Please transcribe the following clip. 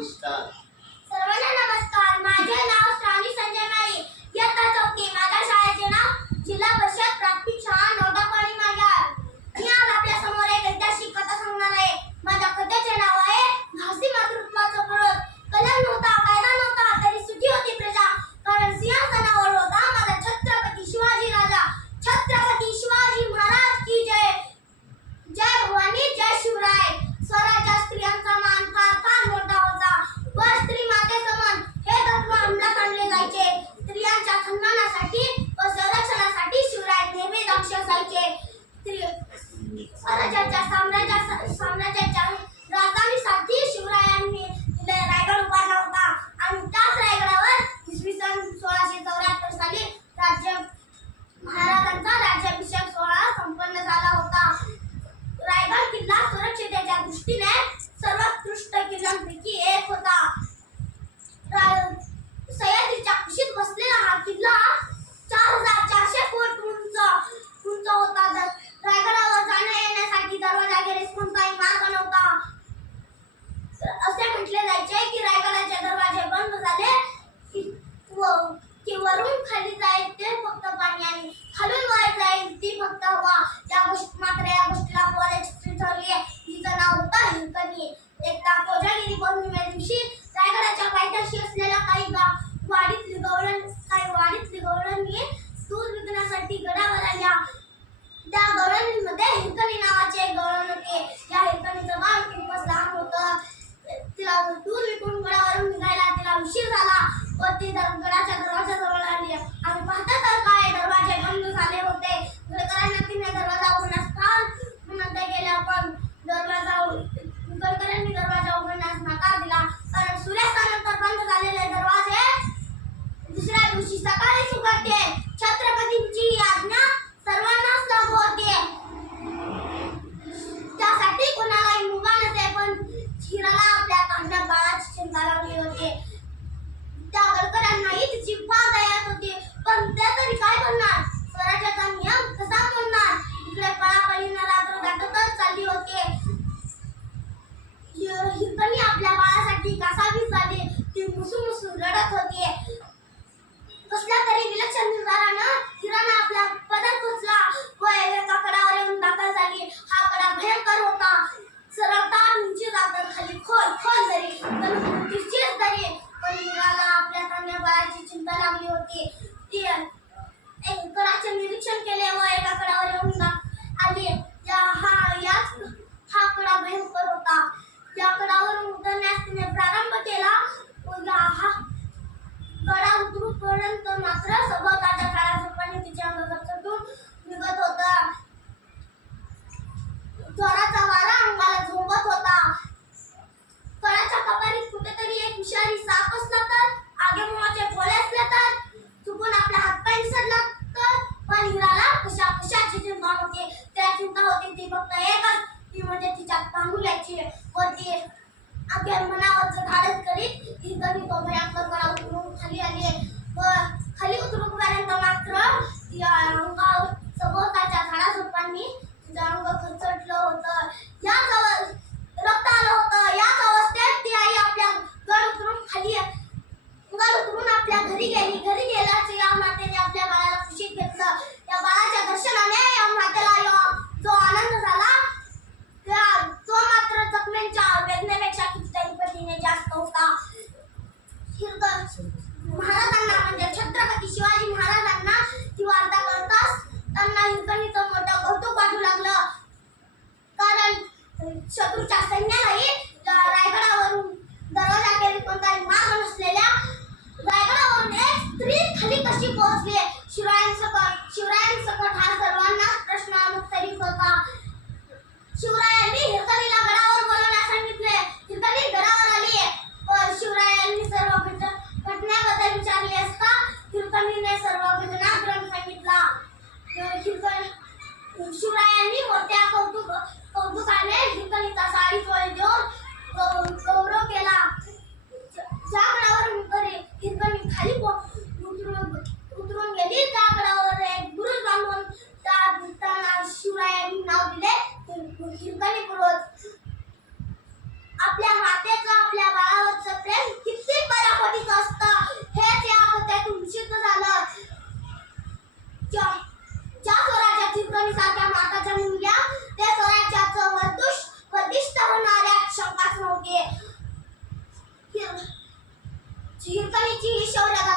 नमस्कार. सर्वांना नमस्कार. माझे नाव श्रावणी संजय माळी. इयत्ता चौथी. माझ्या शाळेचे नाव जिल्हा परिषद प्राथमिक शाळा नवटापाडी मार्गावर. मी आज आपल्या समोर एक ऐतिहासिक कथा सांगणार आहे. माझ्या कथेचे नाव आहे घासी मातृत्वाचा परत. कलम नव्हता, कायदा नव्हता, तरी सुखी होती प्रजा. कारण सिंहासनावर होता माझा छत्रपती शिवाजी राजा. छत्रपती शिवाजी महाराज की जय. जय भवानी, जय शिवराय. स्वराज्यात स्त्रियांचा मान फार फार मोठा होता व स्त्री माते समान हे तत्व अंमलात आणले जायचे. स्त्रियांच्या सन्मानासाठी व संरक्षणासाठी शिवराय नेहमी दक्ष असायचे. स्वराज्याच्या साम्राज्याच्या राजधानीसाठी शिवरायांनी रायगड उभारला होता आणि त्याच रायगडावर इसवी सन 1674 साली महाराजांचा राज्याभिषेक सोहळा संपन्न झाला होता. रायगड किल्ला सुरक्षितेच्या दृष्टीने सर्वोत्कृष्ट किल्ल्यांपैकी एक होता. सह्याद्रीच्या कुशीत बसलेला हा किल्ला 4400 फूट उंच होता. रायगडावर जाण्या येण्यासाठी दरवाजाखेरीज कोणताही मार्ग नव्हता. असे म्हटले जायचे की रायगडाचे दरवाजे बंद झाले की वरून खाली जाईल ते फक्त पाणी आणि खालून वर जाईल ती फक्त हवा. या गोष्टीला कॉलेज ठरली. तिचं नाव होतं हिरकणी. एकदा कोजागिरी पौर्णिमे दिवशी रायगडाच्या पायथ्याशी असलेल्या काही वाडीतली गवळणी दूध विकण्यासाठी गडावर आल्या. त्या गवळणींमध्ये हिरकणी नावाचे एक गवळण होते. या हिरकणीचं बाळ खूपच लहान होतं. तिला दूध विकून गडावरून निघायला तिला उशीर झाला व ती गडाच्या दरवाजाजवळ आली आणि पाहता तर काय दरवाजे बंद झाले होते. गडकरांना तिने दरवाजा उघडण्यास का म्हणता गेल्या पण गडकरांनी दरवाजा उघडण्यास नकार दिला. कारण सूर्यास्तानंतर बंद झालेले दरवाजे दुसऱ्या दिवशी सकाळीच उघडते. छत्रपतींची आज्ञा सर्वांनाच लागू होते. त्यासाठी कोणालाही मुभा नसे पण हिराला आपल्या तांड्या बाळाची चिंता लागली होती. त्या गडकरांनाही तिची फार दया येत होती. पण ते तरी काय करणार? स्वराज्याचा नियम कसा मोडणार? इकडे पळापळीनं रात्र दाटतच चालली होती. हिरकणी आपल्या बाळासाठी कासावीस झाली. ती मुसू रडत होती. कसल्या तरी विलक्षण निर्धारानं हिरानं आपल्या पदर खोचला व एका कडावर येऊन दाखल झाली. हा कडा भयंकर होता. सरळ तार उंची जातात खाली खोल दरी पण तिरचीच दरी. पण हिराला आपल्या तांड्या बाळाची चिंता लागली होती. ती कडाचे निरीक्षण केले व एका कडावर येऊन आली. हा कडा भयंकर होता. या कडावरून उतरण्यास तिने प्रारंभ केला. कडा उतरूपर्यंत मात्र सभोवतालच्या झाडाझुडपांनी तिच्या अंगातून निघत होता. जोराचा वारा अंगाला झोंबत होता. कडाच्या कपारीत कुठेतरी एक विषारी साप असला तर, आगेमोहाचे गोळे असले तर, चुकून आपला हातपाय निसटला तर. पण हिराला कशाची चिंता होती. त्या चिंता होती ती फक्त एकच, ती म्हणजे तिच्या पांगुल्याची. व ती अखेर मनावरचं धाडस करीत हिरकणी तो भयंकर कडा उतरून खाली आली व खाली उतरूपर्यंत मात्र अंगावर सभोवताच्या झाडाझुडपांनी तिचं अंग खचटलं होतं. रक्त आलं होतं. याच अवस्थेत ती आई आपल्या गड उतरून आपल्या घरी गेली. घरी गेल्याचे या मातेने आपल्या बाळाला कुशीत घेतलं. या बाळाच्या दर्शनाने या मातेला जो आनंद झाला तो मात्र जखमेंच्या वेदनेपेक्षा कितीतरी पटीने जास्त होता. महाराजांना म्हणजे छत्रपती शिवाजी महाराजांना ती वार्ता कळताच त्यांना हिरकणीचं मोठं कौतुक वाटू लागलं. कारण हिरकणीची ही शौर्य